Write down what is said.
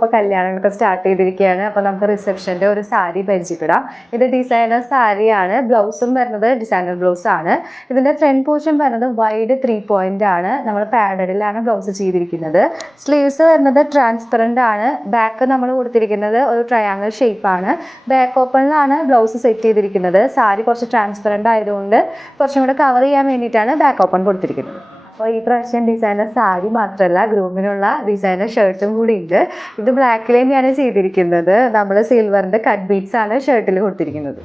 അപ്പോൾ കല്യാണങ്ങളൊക്കെ സ്റ്റാർട്ട് ചെയ്തിരിക്കുകയാണ്. അപ്പോൾ നമുക്ക് റിസപ്ഷൻ്റെ ഒരു സാരി പരിചയപ്പെടാം. ഇത് ഡിസൈനർ സാരിയാണ്. ബ്ലൗസും വരുന്നത് ഡിസൈനർ ബ്ലൗസ് ആണ്. ഇതിൻ്റെ ഫ്രണ്ട് പോർഷൻ വരുന്നത് വൈഡ് 3 പോയിന്റ് ആണ്. നമ്മൾ പാഡഡിലാണ് ബ്ലൗസ് ചെയ്തിരിക്കുന്നത്. സ്ലീവ്സ് വരുന്നത് ട്രാൻസ്പെറൻ്റ് ആണ്. ബാക്ക് നമ്മൾ കൊടുത്തിരിക്കുന്നത് ഒരു ട്രയാങ്കിൾ ഷേപ്പാണ്. ബാക്ക് ഓപ്പണിലാണ് ബ്ലൗസ് സെറ്റ് ചെയ്തിരിക്കുന്നത്. സാരി കുറച്ച് ട്രാൻസ്പെറൻ്റ് ആയതുകൊണ്ട് കുറച്ചും കൂടെ കവർ ചെയ്യാൻ വേണ്ടിയിട്ടാണ് ബാക്ക് ഓപ്പൺ കൊടുത്തിരിക്കുന്നത്. അപ്പോൾ ഈ പ്രാവശ്യം ഡിസൈനർ സാരി മാത്രമല്ല, ഗ്രൂമിനുള്ള ഡിസൈനർ ഷർട്ടും കൂടി ഉണ്ട്. ഇത് ബ്ലാക്കിൽ തന്നെയാണ് ചെയ്തിരിക്കുന്നത്. നമ്മൾ സിൽവറിൻ്റെ കട്ട് ബീഡ്സ് ആണ് ഷർട്ടിൽ കൊടുത്തിരിക്കുന്നത്.